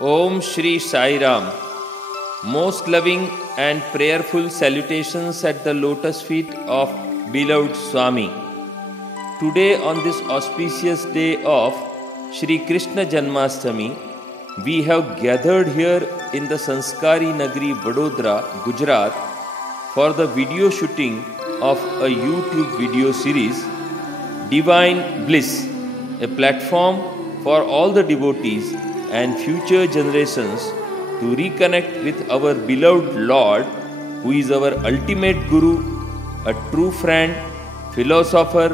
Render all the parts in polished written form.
Om Shri Sai Ram. Most loving and prayerful salutations at the lotus feet of beloved Swami. Today, on this auspicious day of Shri Krishna Janmashtami, we have gathered here in the Sanskari Nagari Vadodara, Gujarat, for the video shooting of a YouTube video series, Divine Bliss, a platform for all the devotees and future generations to reconnect with our beloved Lord, who is our ultimate Guru, a true friend, philosopher,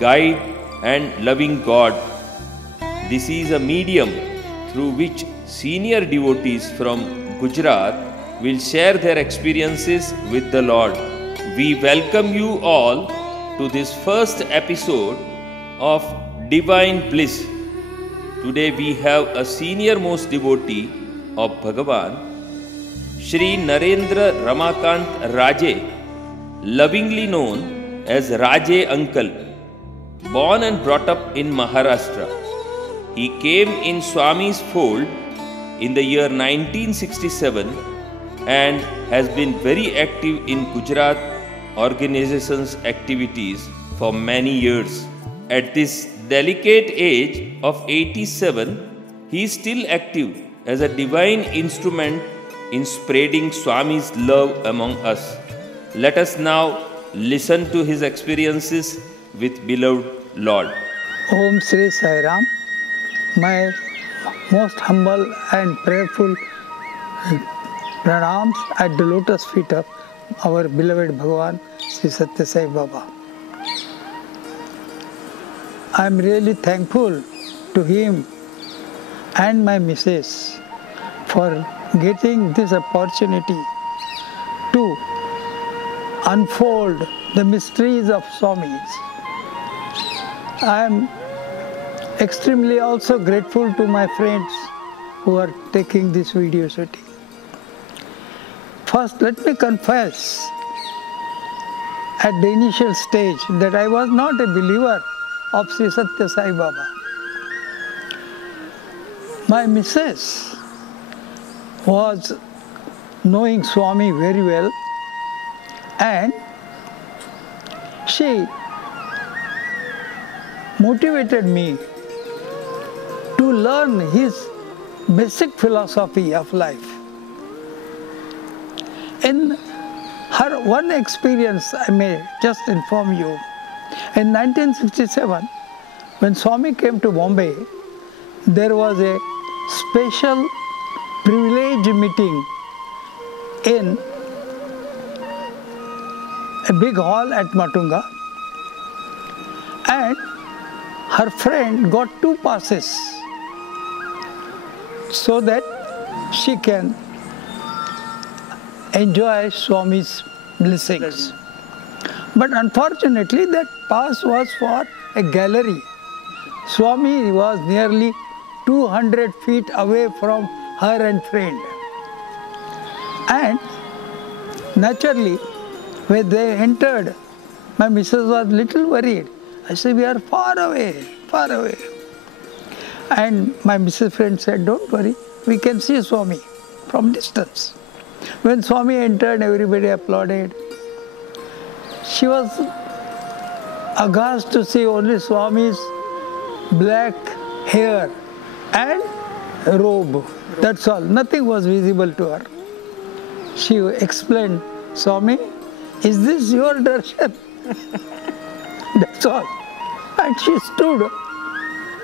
guide, and loving God. This is a medium through which senior devotees from Gujarat will share their experiences with the Lord. We welcome you all to this first episode of Divine Bliss. Today we have a senior most devotee of Bhagawan, Shri Narendra Ramakant Raje, lovingly known as Raje Uncle, born and brought up in Maharashtra. He came in Swami's fold in the year 1967 and has been very active in Gujarat organization's activities for many years. At this delicate age of 87, he is still active as a divine instrument in spreading Swami's love among us. Let us now listen to his experiences with beloved Lord. Om Shri Sai Ram. My most humble and prayerful pranams at the lotus feet of our beloved Bhagawan, Sri Sathya Sai Baba. I am really thankful to him and my missus for getting this opportunity to unfold the mysteries of Swamis. I am extremely also grateful to my friends who are taking this video shooting. First, let me confess at the initial stage that I was not a believer of Sri Sathya Sai Baba. My missus was knowing Swami very well, and she motivated me to learn his basic philosophy of life. In her one experience, I may just inform you. In 1967, when Swami came to Bombay, there was a special privilege meeting in a big hall at Matunga, and her friend got 2 passes so that she can enjoy Swami's blessings. But unfortunately, that pass was for a gallery. Swami was nearly 200 feet away from her and friend. And naturally, when they entered, my missus was little worried. I said, we are far away, far away. And my missus friend said, don't worry, we can see Swami from distance. When Swami entered, everybody applauded. She was aghast to see only Swami's black hair and robe. That's all. Nothing was visible to her. She explained, Swami, is this your darshan? That's all. And she stood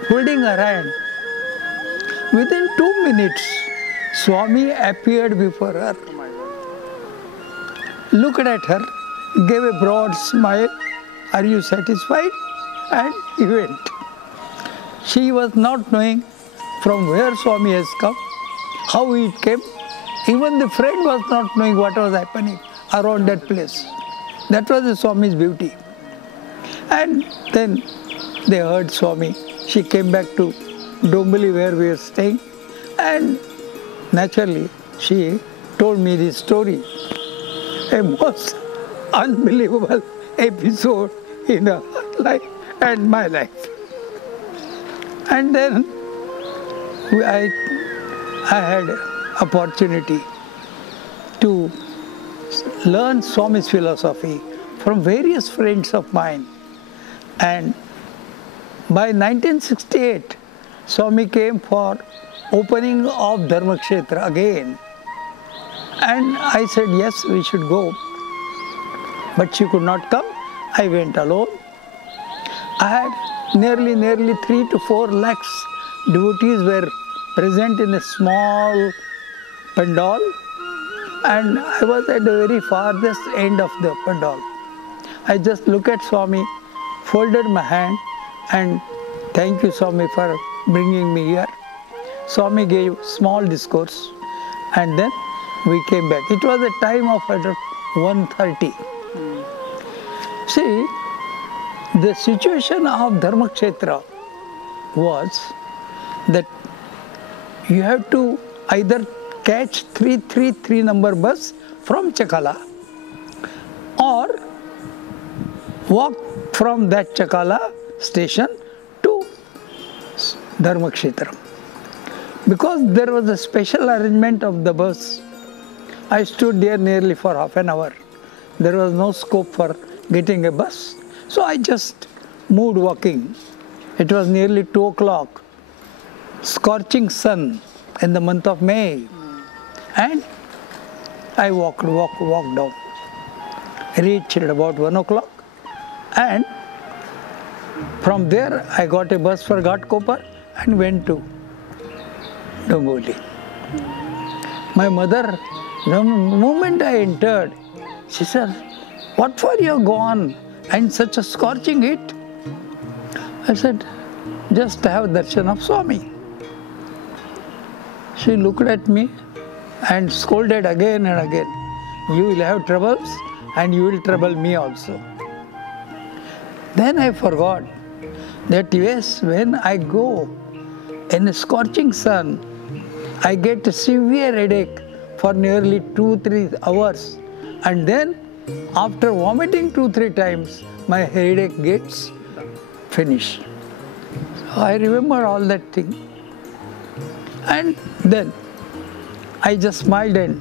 holding her hand. Within 2 minutes, Swami appeared before her, looked at her, gave a broad smile, are you satisfied? And he went. She was not knowing from where Swami has come, how it came. Even the friend was not knowing what was happening around that place. That was the Swami's beauty. And then they heard Swami. She came back to Dombali where we were staying, and naturally she told me this story. A most unbelievable episode in her life and my life. And then I had opportunity to learn Swami's philosophy from various friends of mine. And by 1968, Swami came for opening of Dharmakshetra again. And I said, yes, we should go. But she could not come. I went alone. I had nearly 3 to 4 lakhs devotees were present in a small pandal. And I was at the very farthest end of the pandal. I just looked at Swami, folded my hand, and thank you, Swami, for bringing me here. Swami gave small discourse, and then we came back. It was a time of about 1:30. See, the situation of Dharmakshetra was that you have to either catch 333 number bus from Chakala or walk from that Chakala station to Dharmakshetra. Because there was a special arrangement of the bus, I stood there nearly for half an hour. There was no scope for getting a bus. So I just moved walking. It was nearly 2 o'clock, scorching sun in the month of May. And I walked down. Reached at about 1 o'clock. And from there I got a bus for Ghatkopar and went to Dongoli. My mother, the moment I entered, she said, "What for you have gone and such a scorching heat?" I said, "Just to have darshan of Swami." She looked at me and scolded again and again, "You will have troubles and you will trouble me also." Then I forgot that yes, when I go in a scorching sun, I get a severe headache for nearly 2-3 hours, and then after vomiting 2-3 times, my headache gets finished. So I remember all that thing. And then I just smiled and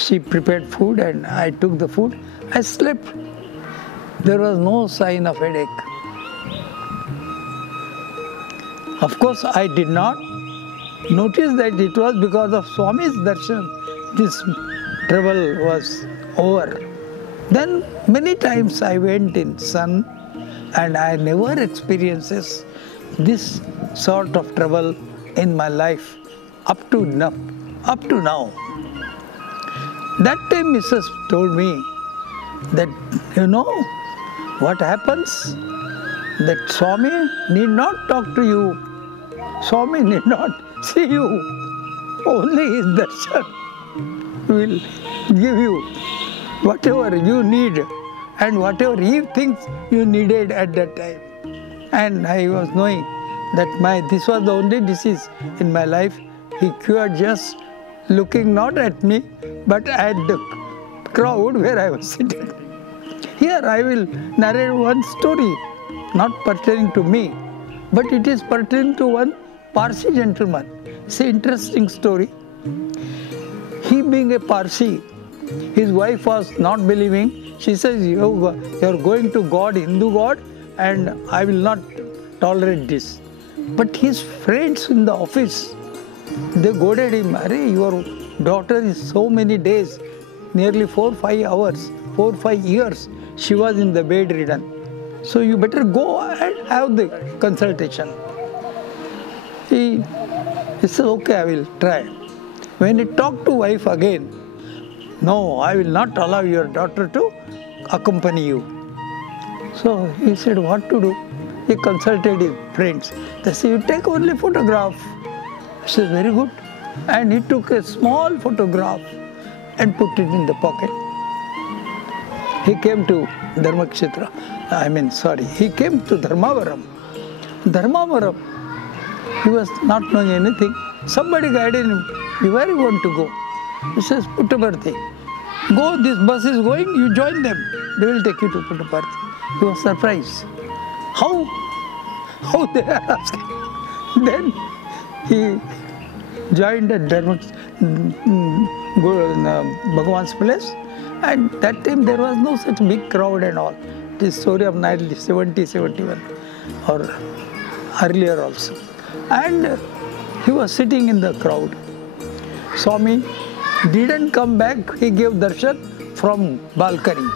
she prepared food and I took the food. I slept. There was no sign of headache. Of course, I did not notice that it was because of Swami's darshan this trouble was over. Then many times I went in sun and I never experienced this sort of trouble in my life up to now. That time Mrs. told me that, you know, what happens? That Swami need not talk to you. Swami need not see you. Only his darshan will give you whatever you need and whatever he thinks you needed at that time. And I was knowing that this was the only disease in my life. He cured just looking not at me, but at the crowd where I was sitting. Here I will narrate one story, not pertaining to me, but it is pertaining to one Parsi gentleman. It's an interesting story. He being a Parsi, his wife was not believing. She says, you are going to God, Hindu God, and I will not tolerate this. But his friends in the office, they goaded him, "Arey, your daughter is so many days, nearly 4-5 hours, 4-5 years, she was in the bed ridden. So you better go and have the consultation." He said, "Okay, I will try." When he talked to wife again, "No, I will not allow your daughter to accompany you." So he said, what to do? He consulted his friends. They said, "You take only photograph." He said, "Very good." And he took a small photograph and put it in the pocket. He came to Dharmakshetra. He came to Dharmavaram. Dharmavaram, he was not knowing anything. Somebody guided him. "Where you want to go?" He says, "Puttaparthi." "Go, this bus is going, you join them. They will take you to Puttaparthi." He was surprised. How they are asking. Then he joined at Bhagawan's place, and that time there was no such big crowd and all. This story of 1970, 71 or earlier also. And he was sitting in the crowd. Swami didn't come back, he gave darshan from balcony.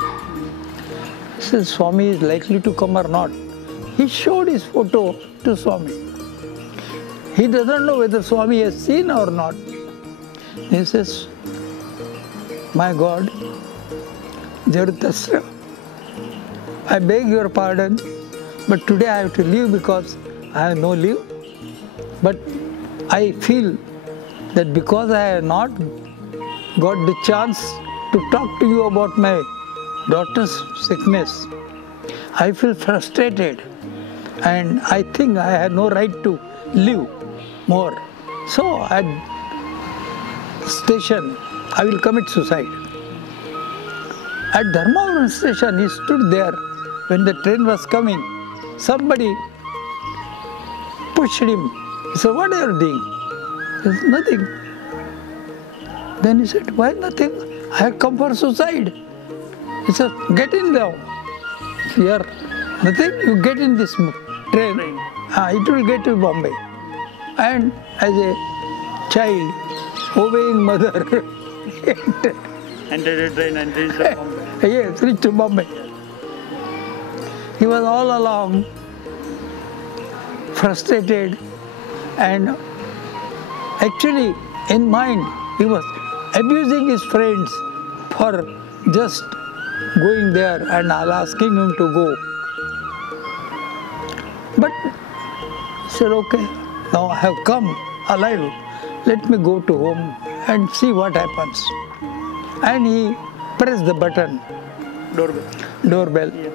He says, Swami is likely to come or not. He showed his photo to Swami. He doesn't know whether Swami has seen or not. He says, my God, Jarutasra, I beg your pardon, but today I have to leave because I have no leave. But I feel that because I have not got the chance to talk to you about my daughter's sickness, I feel frustrated and I think I have no right to live more. So at station, I will commit suicide. At Dharmavaram station, he stood there when the train was coming. Somebody pushed him. He said, what are you doing? He said, nothing. Then he said, why nothing? I have come for suicide. He said, get in now. Here, nothing, you get in this train. It will get to Bombay. And as a child, obeying mother, entered the train and reached Bombay. Yes, reached to Bombay. He was all along frustrated, and actually in mind he was abusing his friends for just going there and asking him to go. But he said, okay, now I have come alive, let me go to home and see what happens. And he pressed the button, doorbell. Yeah.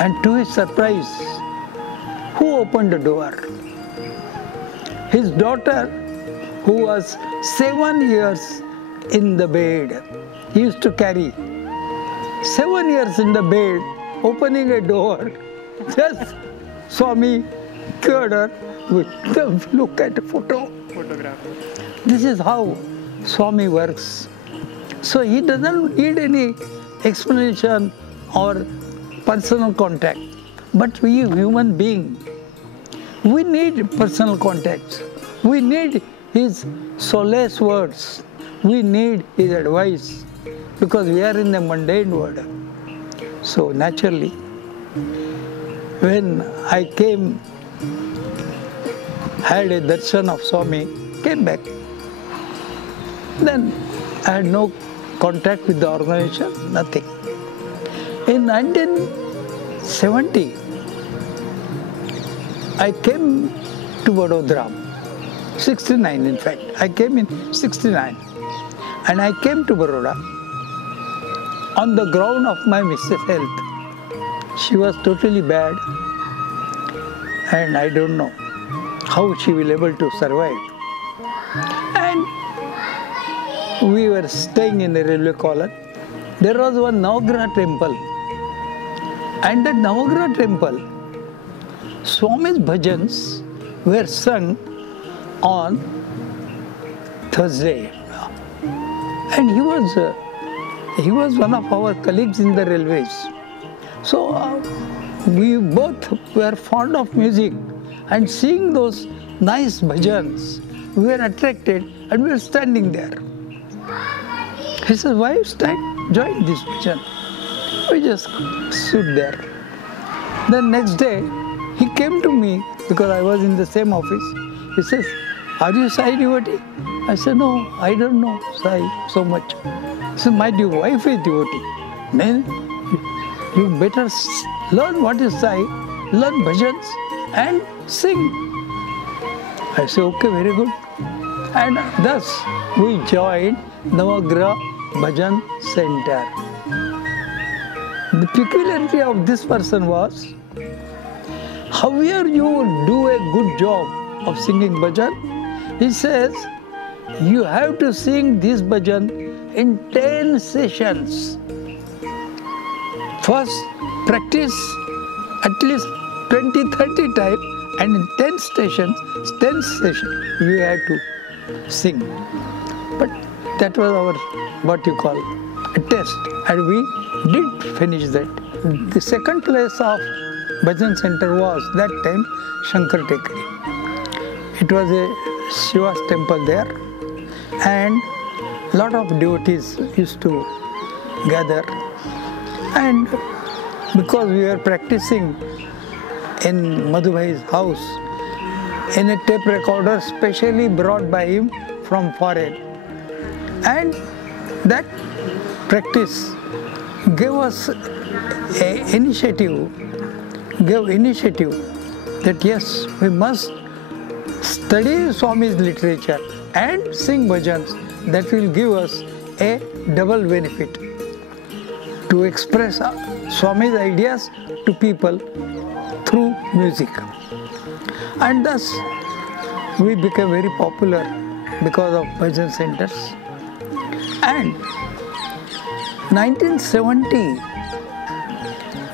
And to his surprise, who opened the door? His daughter, who was 7 years in the bed. He used to carry 7 years in the bed, opening a door. Just Swami cured her with the look at the Photograph. This is how Swami works. So he doesn't need any explanation or personal contact. But we human beings, we need personal contacts. We need his solace words. We need his advice because we are in the mundane world. So naturally, when I came, had a darshan of Swami, came back, then I had no contact with the organization, nothing. In 1970, I came to Vadodara, 69 in fact. I came in 69 and I came to Baroda on the ground of my Mrs. Health. She was totally bad and I don't know how she will able to survive. And we were staying in a railway column. There was one Navagraha temple. And at Navagraha temple, Swami's bhajans were sung on Thursday. And he was one of our colleagues in the railways. So we both were fond of music, and seeing those nice bhajans, we were attracted and we were standing there. He said, why you stand? Join this bhajan. We just stood there. Then next day, he came to me because I was in the same office. He says, are you Sai devotee? I said, no, I don't know Sai so much. He said, my wife is devotee. Man, you better learn what is Sai, learn bhajans and sing. I said, okay, very good. And thus we joined Navagraha Bhajan Center. The peculiarity of this person was, however you do a good job of singing bhajan, he says, you have to sing this bhajan in 10 sessions. First, practice at least 20-30 times, and in 10 sessions, you have to sing. But that was our, what you call, a test, and we did finish that. The second place of Bhajan Center was that time Shankar Tekari. It was a Shiva's temple there, and lot of devotees used to gather. And because we were practicing in Madhubhai's house, in a tape recorder specially brought by him from foreign, and that practice gave us initiative that yes, we must study Swami's literature and sing bhajans. That will give us a double benefit to express Swami's ideas to people through music. And thus we became very popular because of bhajan centers. And 1970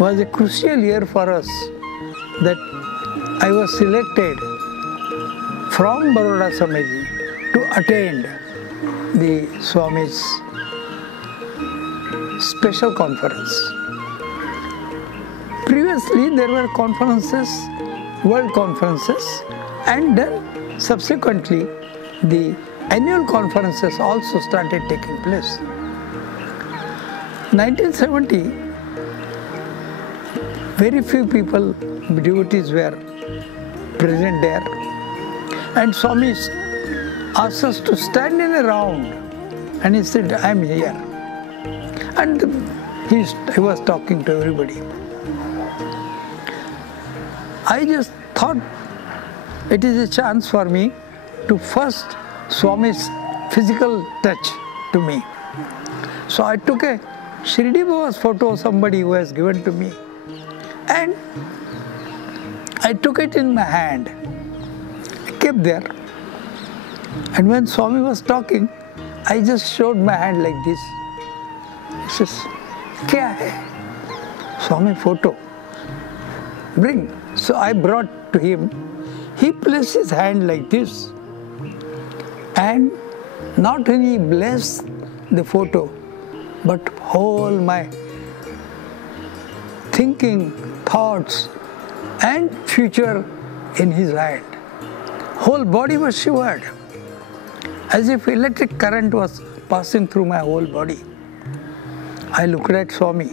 was a crucial year for us, that I was selected from Vadodara Swamiji to attend the Swami's special conference. Previously there were conferences, world conferences, and then subsequently the annual conferences also started taking place. 1970, very few people, devotees were present there, and Swami asked us to stand in a round, and he said, I am here. And he was talking to everybody. I just thought it is a chance for me to first Swami's physical touch to me. So I took a Shirdi Baba's photo, somebody who has given to me, and I took it in my hand. I kept there. And when Swami was talking, I just showed my hand like this. He says, "Kya hai?" Swami photo. Bring. So I brought to him. He placed his hand like this, and not only blessed the photo, but whole my thinking, thoughts, and future in his hand. Whole body was shivered, as if electric current was passing through my whole body. I looked at Swami,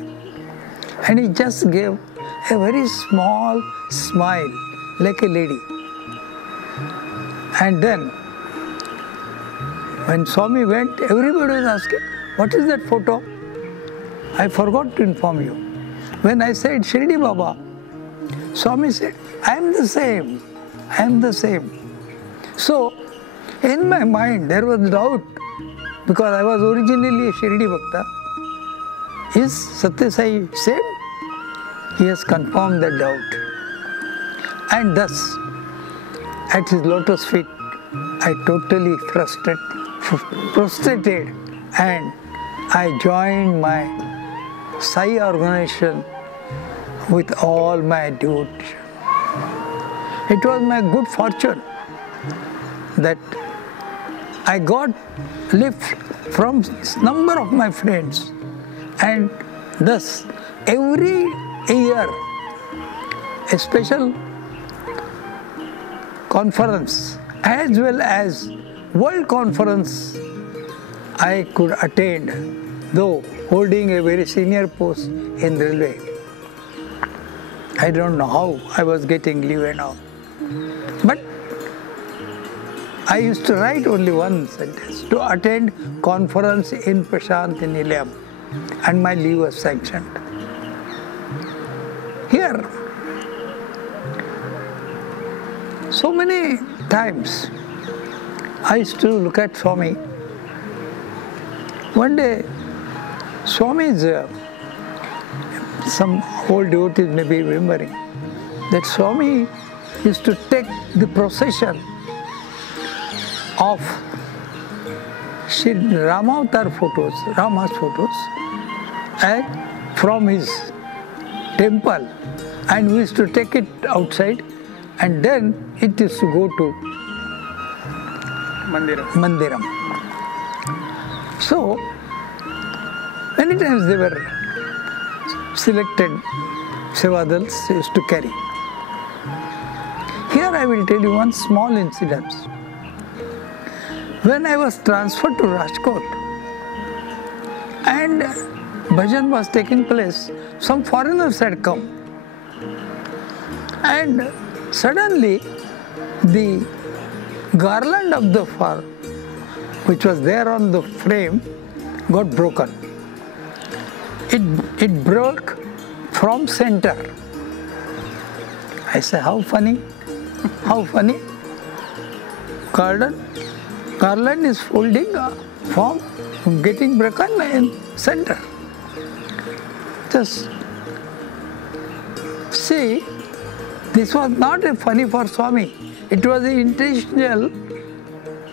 and he just gave a very small smile, like a lady. And then, when Swami went, everybody was asking, what is that photo? I forgot to inform you. When I said Shirdi Baba, Swami said, I am the same, I am the same. So, in my mind there was doubt, because I was originally a Shirdi Bhakta. Is Sathya Sai same? He has confirmed that doubt. And thus, at his lotus feet, I totally prostrated, and I joined my Sai organization with all my devotion. It was my good fortune that I got lift from number of my friends, and thus every year a special conference as well as world conference I could attend, though holding a very senior post in railway. I don't know how I was getting leave and all. But I used to write only one sentence, to attend conference in Prashanti Nilayam, and my leave was sanctioned. Here, so many times I used to look at Swami. One day, Swami's, some old devotees may be remembering, that Swami used to take the procession of Ramavatar photos, Rama's photos, and from his temple, and we used to take it outside, and then it used to go to Mandiram. So, many times they were selected Sevadals used to carry. Here I will tell you one small incident. When I was transferred to Rajkot and bhajan was taking place, some foreigners had come. And suddenly the garland of the fur, which was there on the frame, got broken. It broke from center. I said, how funny, how funny. Garland is folding from getting broken in center. Just see, this was not a funny for Swami. It was an intentional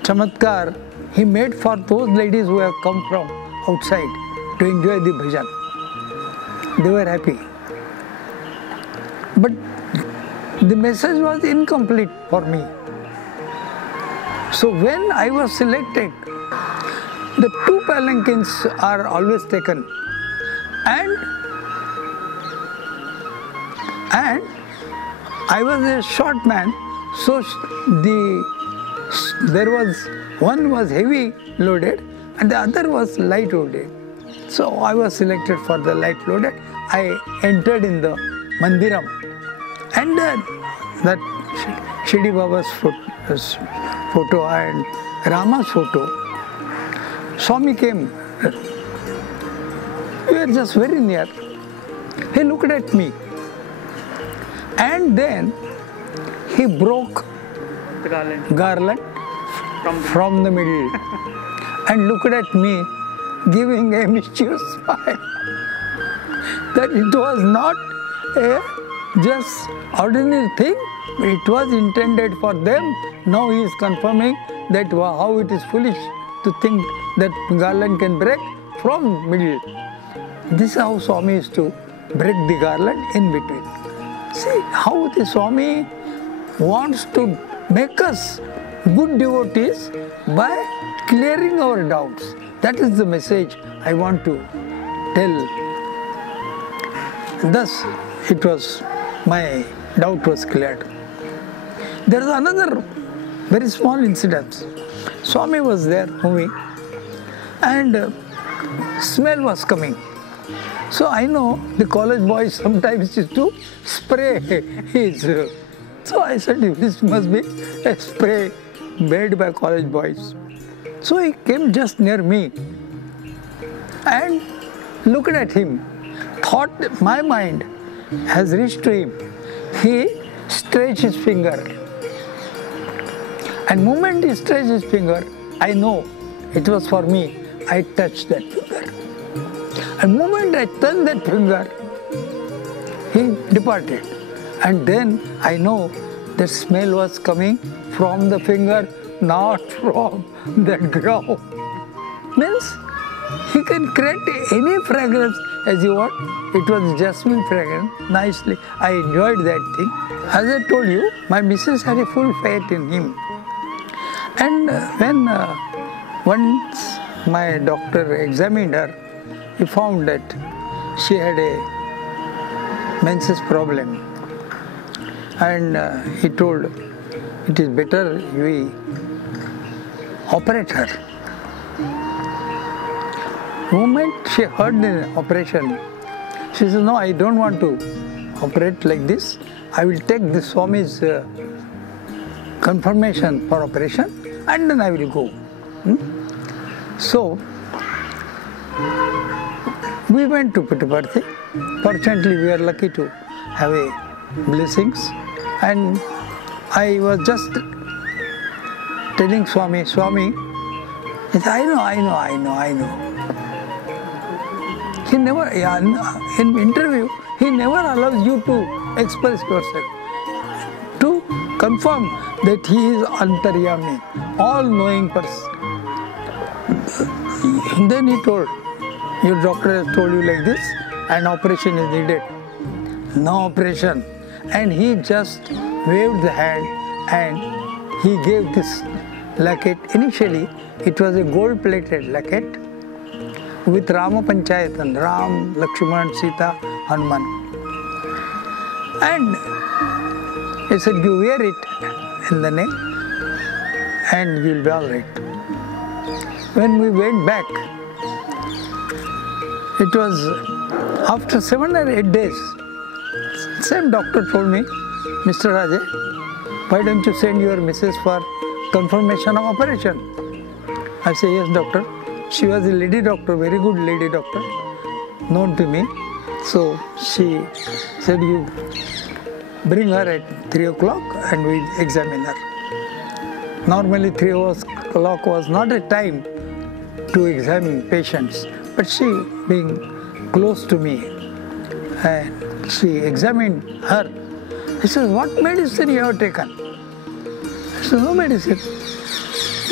chamatkar he made for those ladies who have come from outside to enjoy the bhajan. They were happy. But the message was incomplete for me. So when I was selected, the 2 palanquins are always taken. And I was a short man, so one was heavy loaded and the other was light loaded. So I was selected for the light loaded. I entered in the Mandiram, and that Shidi Baba's photo and Rama's photo, Swami came. We were just very near. He looked at me, and then he broke The garland from the middle and looked at me, giving a mischievous smile. That it was not a just ordinary thing, it was intended for them. Now he is confirming that how it is foolish to think that garland can break from middle. This is how Swami is to break the garland in between. See how the Swami wants to make us good devotees by clearing our doubts. That is the message I want to tell. Thus, my doubt was cleared. There is another very small incident. Swami was there moving and smell was coming. So I know the college boys sometimes used to spray his. So I said, this must be a spray made by college boys. So he came just near me and looked at him. Thought my mind has reached to him. He stretched his finger. And the moment he stretched his finger, I know it was for me. I touched that finger. And the moment I touched that finger, he departed. And then I know the smell was coming from the finger, not from the ground. Means he can create any fragrance as you want. It was jasmine fragrance, nicely. I enjoyed that thing. As I told you, my missus had a full faith in him. And when once my doctor examined her, he found that she had a menses problem. And he told, it is better we operate her. The moment she heard the operation, she said, no, I don't want to operate like this. I will take the Swami's confirmation for operation and then I will go. So, we went to Puttaparthi. Fortunately, we were lucky to have a blessings. And I was just telling Swami, he said, I know. He never, in interview, he never allows you to express yourself. To confirm that he is Antaryami, all-knowing person. And then he told, your doctor has told you like this, and operation is needed. No operation. And he just waved the hand and he gave this locket. Initially, it was a gold-plated locket with Rama Panchayatan, Ram, Lakshman, Sita, Hanuman. And he said, you wear it in the neck and you'll be all right. When we went back, it was after 7 or 8 days, same doctor told me, Mr. Raje, why don't you send your missus for confirmation of operation? I say, yes, doctor. She was a lady doctor, very good lady doctor, known to me. So she said, you bring her at 3 o'clock and we examine her. Normally 3 o'clock was not a time to examine patients, but she being close to me, and she examined her. He says, what medicine you have taken? I said, no medicine.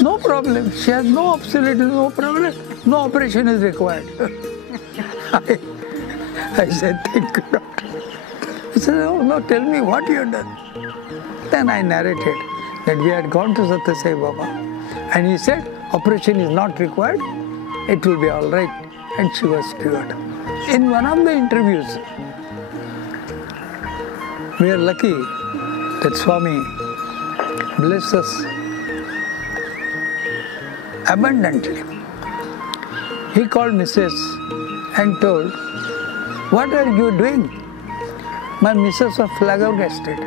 No problem. She has absolutely no problem. No operation is required. I said, thank you, doctor. He said, oh, no, tell me what you have done. Then I narrated that we had gone to Sathya Sai Baba, and he said, operation is not required, it will be all right. And she was cured. In one of the interviews, we are lucky that Swami blessed us abundantly. He called Mrs. and told, what are you doing? My Mrs. was flabbergasted.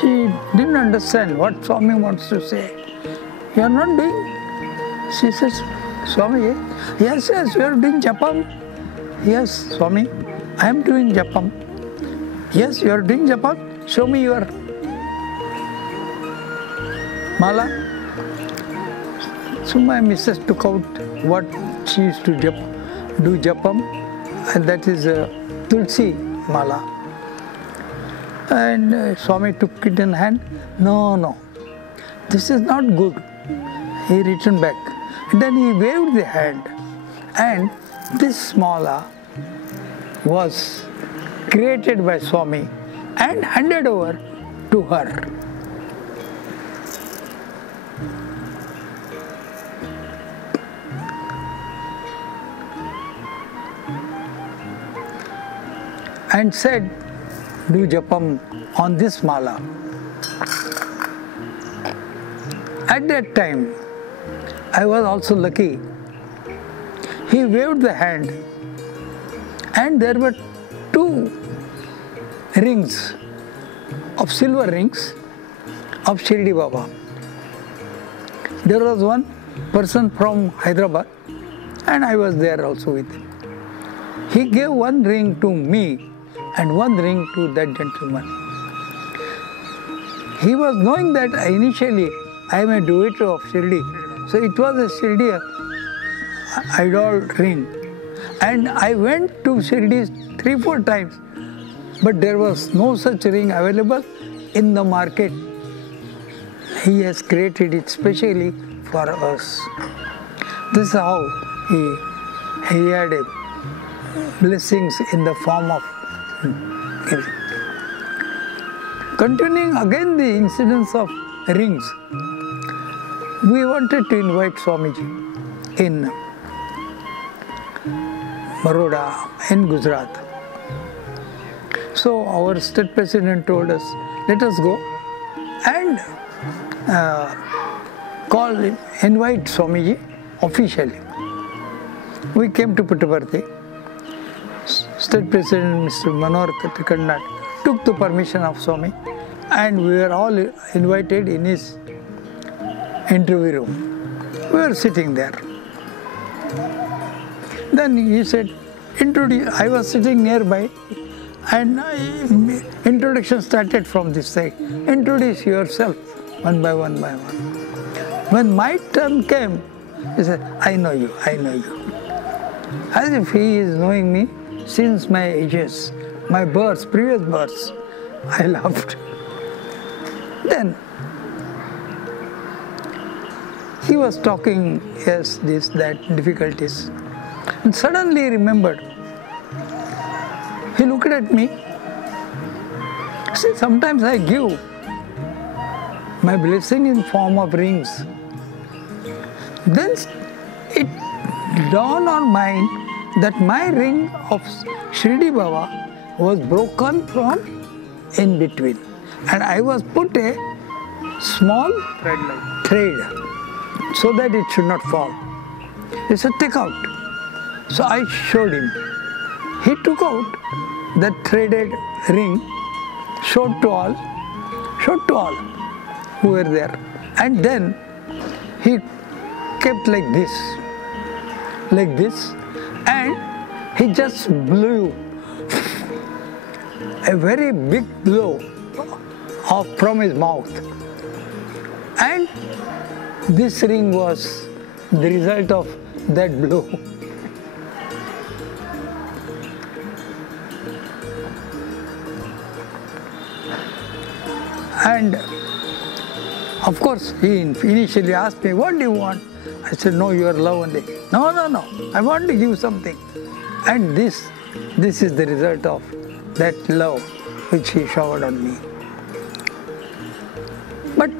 She didn't understand what Swami wants to say. You are not doing? She says, Swami, yes, you are doing japam. Yes, Swami, I am doing japam. Yes, you are doing japam. Show me your mala. So my missus took out what she used to do japam, and that is a tulsi mala. And Swami took it in hand. No, this is not good. He returned back. And then he waved the hand, and this mala was created by Swami and handed over to her. And said, do japam on this mala. At that time, I was also lucky. He waved the hand, and there were 2 rings of silver rings of Shirdi Baba. There was one person from Hyderabad, and I was there also with him. He gave 1 ring to me and 1 ring to that gentleman. He was knowing that initially I am a devotee of Shirdi, so it was a Shirdi idol ring. And I went to Shirdi 3-4 times, but there was no such ring available in the market. He has created it specially for us. This is how he had blessings in the form of giving. Continuing again the incidence of rings, we wanted to invite Swamiji in Vadodara in Gujarat. So our state president told us, let us go and invite Swamiji officially. We came to Puttaparthi. State President Mr. Manohar Katrikannad took the permission of Swami, and we were all invited in his interview room. We were sitting there. Then he said, I was sitting nearby, and introduction started from this side. Introduce yourself one by one. When my turn came, he said, I know you. As if he is knowing me since my ages, my births, previous births. I laughed. Then he was talking, yes, this, that, difficulties. And suddenly he remembered. He looked at me. See, sometimes I give my blessing in form of rings. Then it dawned on mine that my ring of Shirdi Baba was broken from in between, and I was put a small thread so that it should not fall. He said, take out. So I showed him. He took out that threaded ring, showed to all who were there. And then he kept like this, and he just blew a very big blow from his mouth. And this ring was the result of that blow. And of course, he initially asked me, what do you want? I said, no, your love only. No, I want to give something. And this is the result of that love which he showered on me. But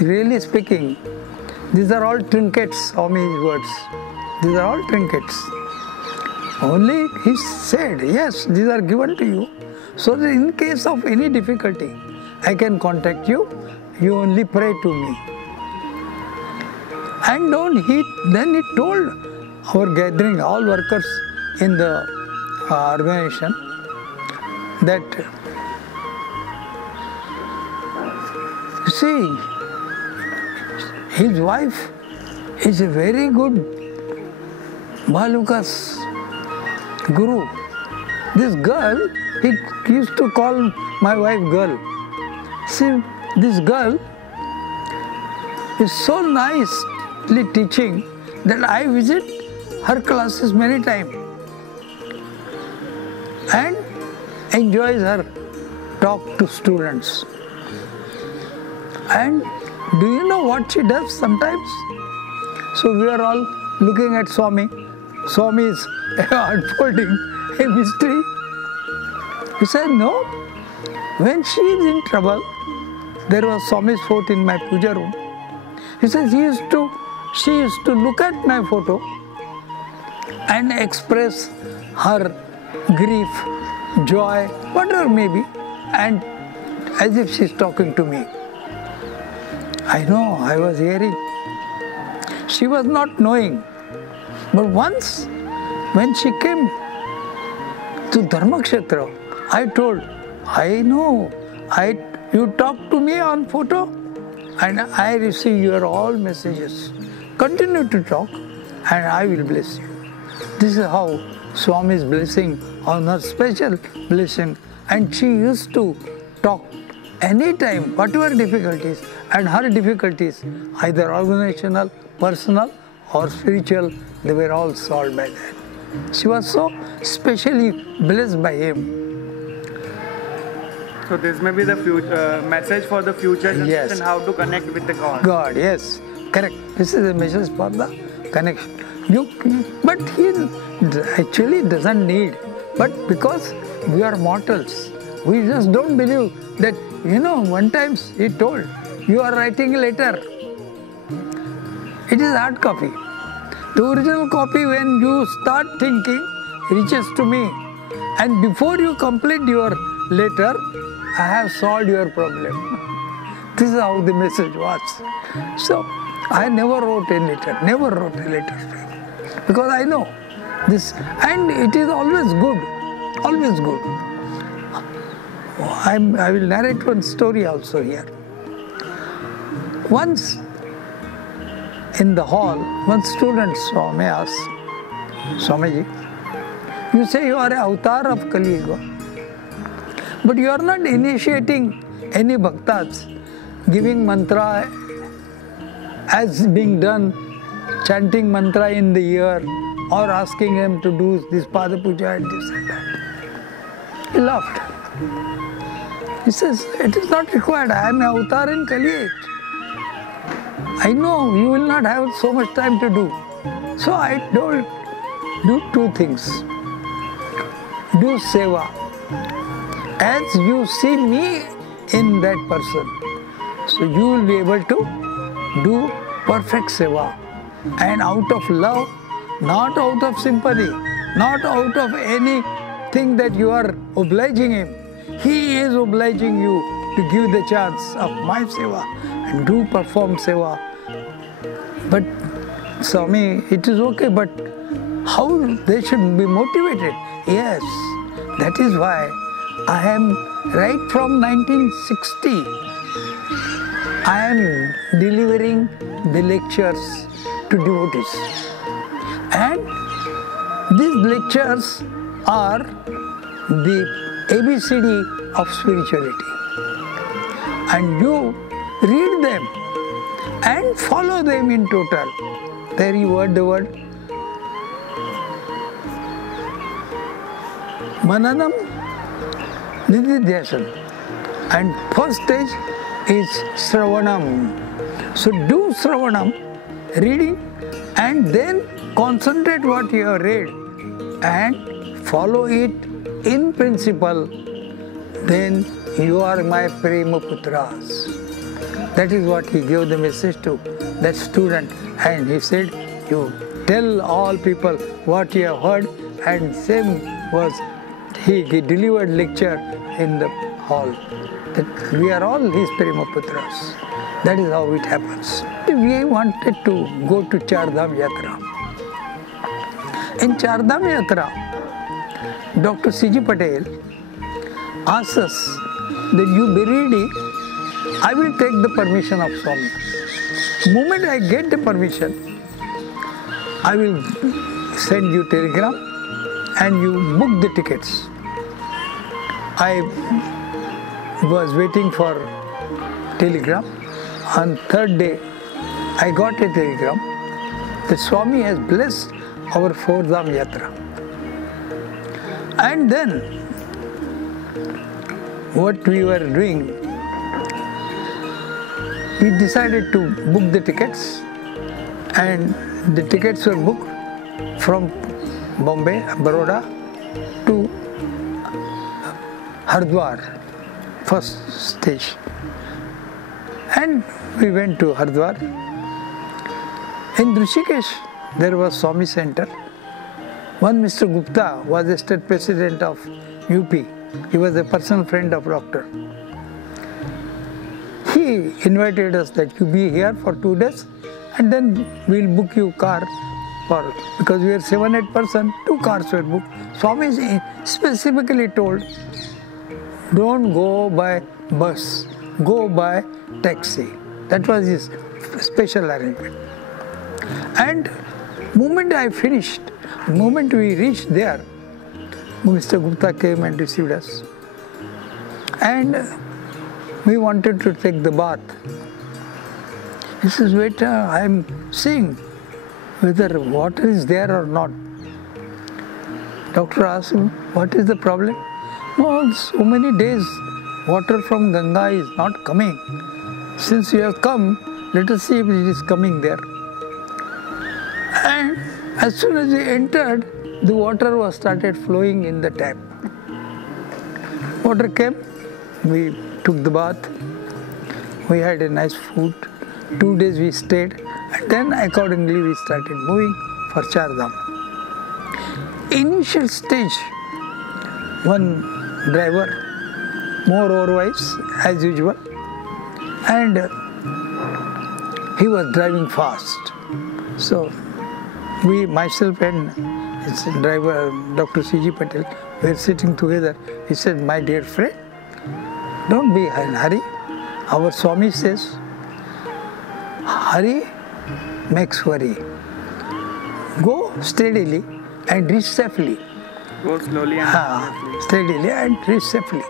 really speaking, these are all trinkets, Swami's words. These are all trinkets. Only he said, yes, these are given to you, so that in case of any difficulty, I can contact you, you only pray to me. And then he told our gathering, all workers in the organization, that, you see, his wife is a very good Balukas guru. This girl, he used to call my wife girl. See, this girl is so nicely teaching that I visit her classes many times and enjoys her talk to students. And do you know what she does sometimes? So we are all looking at Swami. Swami is unfolding a mystery. He said, no, when she is in trouble, there was Swami's photo in my puja room. He says she used to look at my photo and express her grief, joy, whatever may be, and as if she's talking to me. I know, I was hearing. She was not knowing. But once, when she came to Dharmakshetra, I told, I know, you talk to me on photo and I receive your all messages. Continue to talk and I will bless you. This is how Swami's blessing on her special blessing. And she used to talk anytime, whatever difficulties, and her difficulties, either organizational, personal or spiritual, they were all solved by that. She was so specially blessed by him. So this may be the future message for the future generation, Yes. how to connect with the God. God, yes, correct. This is a message for the connection. But he actually doesn't need. But because we are mortals, we just don't believe that, one time he told, you are writing a letter. It is hard copy. The original copy, when you start thinking, reaches to me. And before you complete your letter, I have solved your problem. This is how the message was. So, I never wrote a letter to him. Because I know this, and it is always good. I will narrate one story also here. Once, in the hall, one student saw me ask, Swamiji, you say you are an avatar of Kali Yuga, but you are not initiating any bhaktas, giving mantra as being done, chanting mantra in the ear, or asking him to do this pada puja and this and that. He laughed. He says, it is not required. I am an avatar in Kali Yuga. I know you will not have so much time to do. So I told, do two things. Do Seva. As you see me in that person, So you will be able to do perfect seva. And out of love, not out of sympathy, not out of anything that you are obliging him. He is obliging you to give the chance of my seva and do perform seva. But Swami, it is okay, but how they should be motivated? Yes, that is why I am right from 1960, I am delivering the lectures to devotees. And these lectures are the ABCD of spirituality. And you read them and follow them in total. There you heard the word Mananam Nididhyasana. And first stage is Sravanam. So do Sravanam, reading, and then concentrate what you have read and follow it in principle. Then you are my Prema Putras. That is what he gave the message to that student. And he said, you tell all people what you have heard. And same was, he delivered lecture in the hall. That we are all his Prema Putras. That is how it happens. We wanted to go to Chardham Yatra. In Chardham Yatra, Dr. C.G. Patel asked us that you be ready, I will take the permission of Swami. The moment I get the permission, I will send you telegram and you book the tickets. I was waiting for telegram. On third day, I got a telegram that Swami has blessed our 4-Dham Yatra. And then, what we were doing, we decided to book the tickets, and the tickets were booked from Bombay, Baroda to Haridwar, first stage. And we went to Haridwar. In Rishikesh, there was Swami Center. One Mr. Gupta was the state president of UP. He was a personal friend of doctor. He invited us that you be here for 2 days and then we'll book you car for, because we are 7-8 persons, 2 cars were booked. Swami specifically told, don't go by bus, go by taxi. That was his special arrangement. And moment I finished, moment we reached there, Mr. Gupta came and received us. And we wanted to take the bath. He says, wait, I am seeing whether water is there or not. Doctor asked him, what is the problem? No, so many days water from Ganga is not coming. Since you have come, let us see if it is coming there. And as soon as we entered, the water was started flowing in the tap. Water came, we took the bath, we had a nice food, 2 days we stayed, and then accordingly we started moving for Chardham. Initial stage, one driver, more overwise as usual, and he was driving fast. So we, myself and his driver, Dr. C.G. Patel, were sitting together. He said, my dear friend, don't be in a hurry. Our Swami says, hurry makes worry. Go steadily and reach safely. Go slowly and safely. Steadily and reach safely.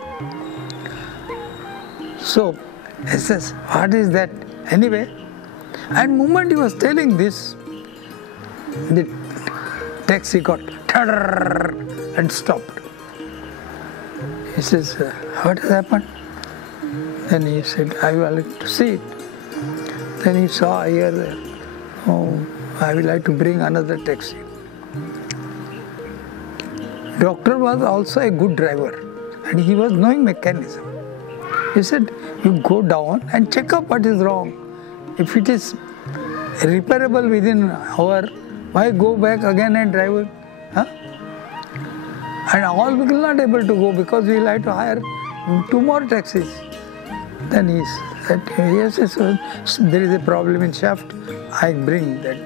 So, he says, what is that? Anyway, and moment he was telling this, the taxi got and stopped. He says, what has happened? Then he said, I would like to see it. Then he saw here, oh, I would like to bring another taxi. Doctor was also a good driver and he was knowing mechanism. He said, you go down and check up what is wrong. If it is repairable within an hour, why go back again and drive it? Huh? And all we will not able to go because we will have to hire 2 more taxis. Then he said, yes, there is a problem in shaft, I bring that.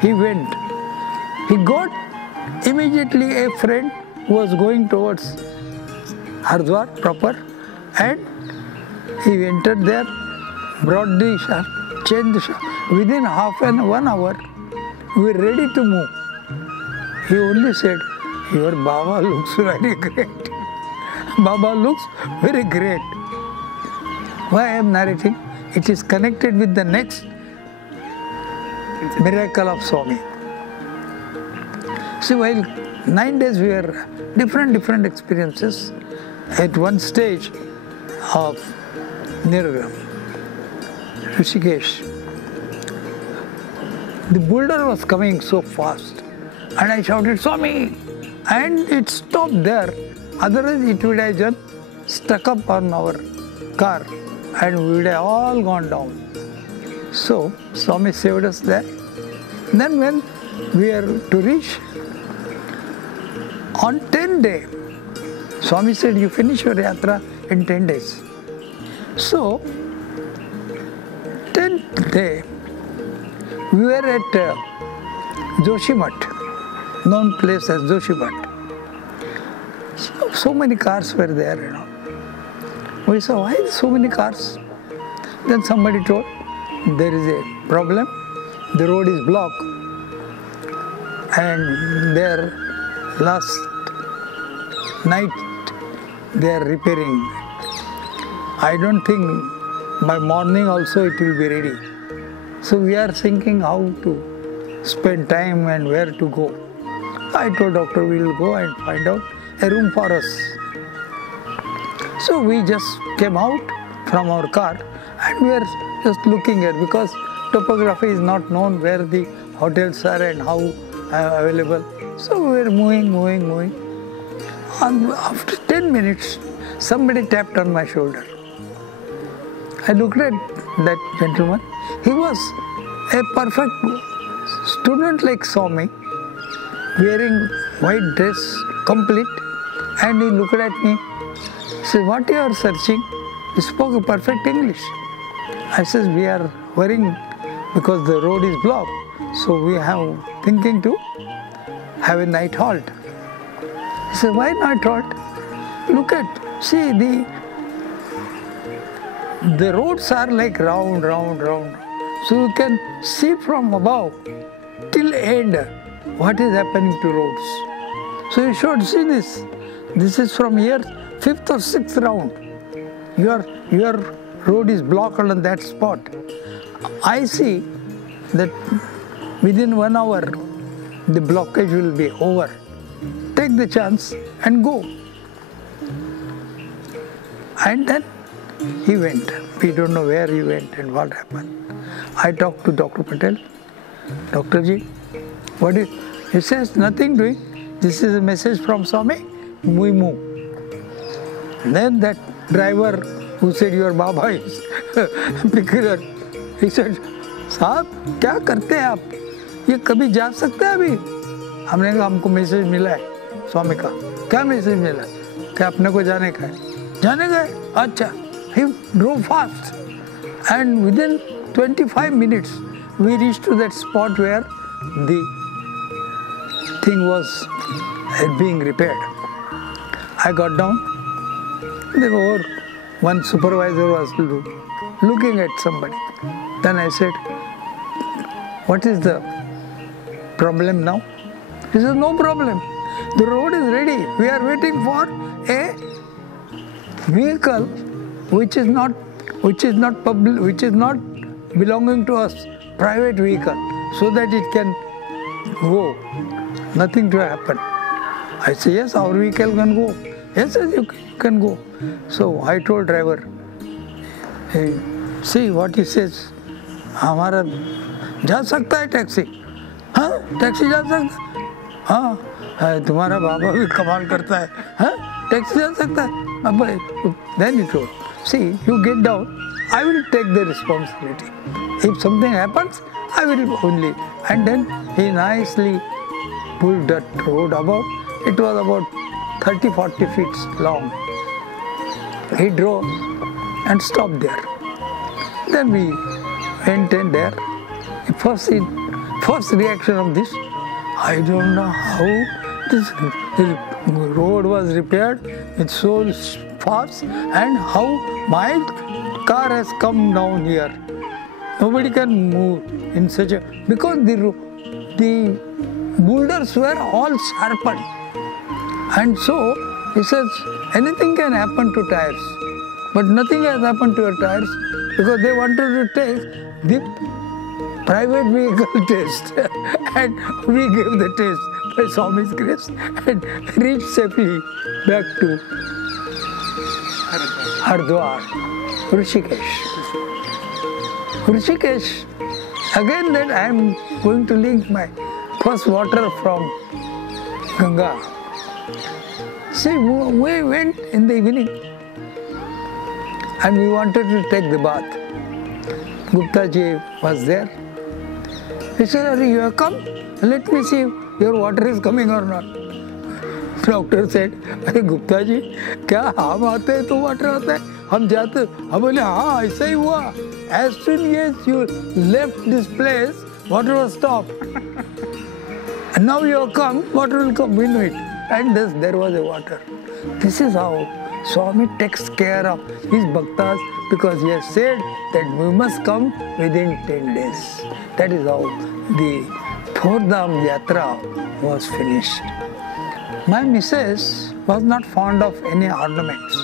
He went. He got immediately a friend who was going towards Hardwar proper, and he entered there, brought the shaft, changed the shaft. Within 1 hour, we were ready to move. He only said, your Baba looks very great. Baba looks very great. Why I am narrating? It is connected with the next miracle of Swami. See, while 9 days we were different experiences, at one stage of near Rishikesh, the boulder was coming so fast, and I shouted, Swami! And it stopped there. Otherwise it would have just stuck up on our car and we would have all gone down. So Swami saved us there. Then when we are to reach, on 10th day, Swami said, you finish your yatra in 10 days. So, 10th day, we were at Joshimath, known place as Joshimath. So many cars were there, you know. We said, why so many cars? Then somebody told, there is a problem, the road is blocked, and there last night they are repairing. I don't think by morning also it will be ready. So we are thinking how to spend time and where to go. I told doctor we will go and find out a room for us. So we just came out from our car and we are just looking at, because topography is not known where the hotels are and how available. So we were moving. And after 10 minutes, somebody tapped on my shoulder. I looked at that gentleman. He was a perfect student like Swami, wearing white dress, complete, and he looked at me. He said, what you are searching? He spoke a perfect English. I said, we are worrying because the road is blocked. So we have thinking to have a night halt. He said, why night halt? Look at, see, the roads are like round. So you can see from above till end what is happening to roads. So you should see this. This is from here, 5th or 6th round. Your road is blocked on that spot. I see that within 1 hour the blockage will be over. Take the chance and go. And then he went. We don't know where he went and what happened. I talked to Dr. Patel. Dr. Ji, what is? He says, nothing doing. This is a message from Swami. We move. Then that driver who said your Baba is peculiar, he said, साहब क्या करते हैं आप? ये कभी जा सकते हैं अभी? हमने कहा हमको मैसेज मिला है स्वामी का. क्या मैसेज मिला? क्या अपने को जाने का है? जाने गए? अच्छा. He drove fast, and within 25 minutes we reached to that spot where the thing was being repaired. I got down. There were one supervisor was looking at somebody. Then I said, what is the problem now? He said, no problem. The road is ready. We are waiting for a vehicle which is not belonging to us, private vehicle, so that it can go. Nothing to happen. I say, yes, our vehicle can go. Yes, you can go. So I told driver, hey, see what he says. हमारा जा सकता है taxi? हाँ, taxi जा सकता है? हाँ, तुम्हारा बाबा भी कमाल करता है. हाँ, टैक्सी जा सकता है? Then he told, see, you get down, I will take the responsibility. If something happens, I will only. And then he nicely pulled that road about. It was about 30-40 feet long. He drove and stopped there. Then we went in there. First reaction of this, I don't know how this road was repaired with so fast and how my car has come down here. Nobody can move in such a, because the boulders were all sharpened. And so he says anything can happen to tires, but nothing has happened to your tires because they wanted to take the private vehicle test and we gave the test by Swami's grace and reached safely back to Haridwar, Rishikesh. Rishikesh, again that I am going to link my first water from Ganga. See, we went in the evening and we wanted to take the bath. Gupta ji was there. He said, you have come? Let me see if your water is coming or not. Doctor said, अरे गुप्ता जी क्या हम आते हैं तो water आता है हम जाते हम बोले हाँ ऐसा ही हुआ. As soon as you left this place, water was stopped. And now you have come, water will come, we know it. And thus there was a water. This is how Swami takes care of his bhaktas because he has said that we must come within 10 days. That is how the Four-Dham Yatra was finished. My missus was not fond of any ornaments.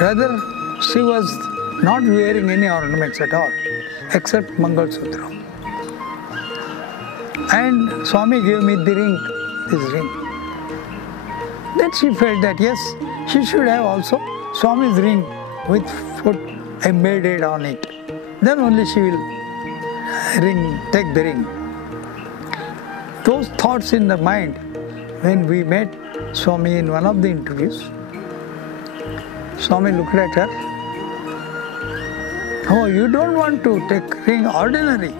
Rather, she was not wearing any ornaments at all, except Mangal Sutra. And Swami gave me the ring, this ring. Then she felt that yes, she should have also Swami's ring with foot embedded on it. Then only she will take the ring. Those thoughts in the mind, when we met Swami in one of the interviews, Swami looked at her. Oh, you don't want to take ring ordinary?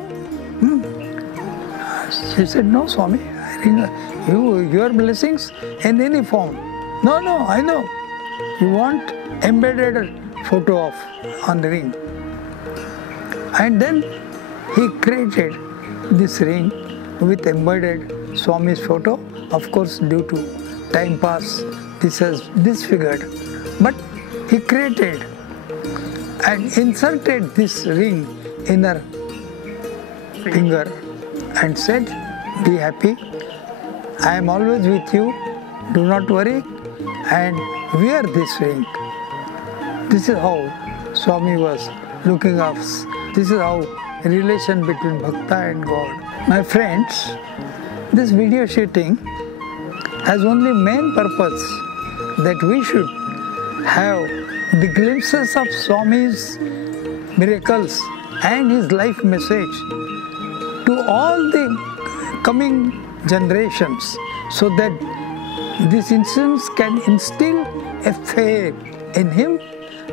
She said, no, Swami, your blessings in any form. No, I know. You want embedded photo on the ring. And then he created this ring with embedded Swami's photo. Of course, due to time pass, this has disfigured. But he created and inserted this ring in her finger and said, be happy, I am always with you, do not worry, and wear this ring. This is how Swami was looking at us. This is how a relation between Bhakta and God. My friends, this video shooting has only main purpose that we should have the glimpses of Swami's miracles and his life message to all the coming generations so that these incidents can instill a faith in him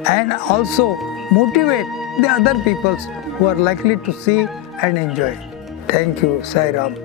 and also motivate the other peoples who are likely to see and enjoy. Thank you, Sai Ram.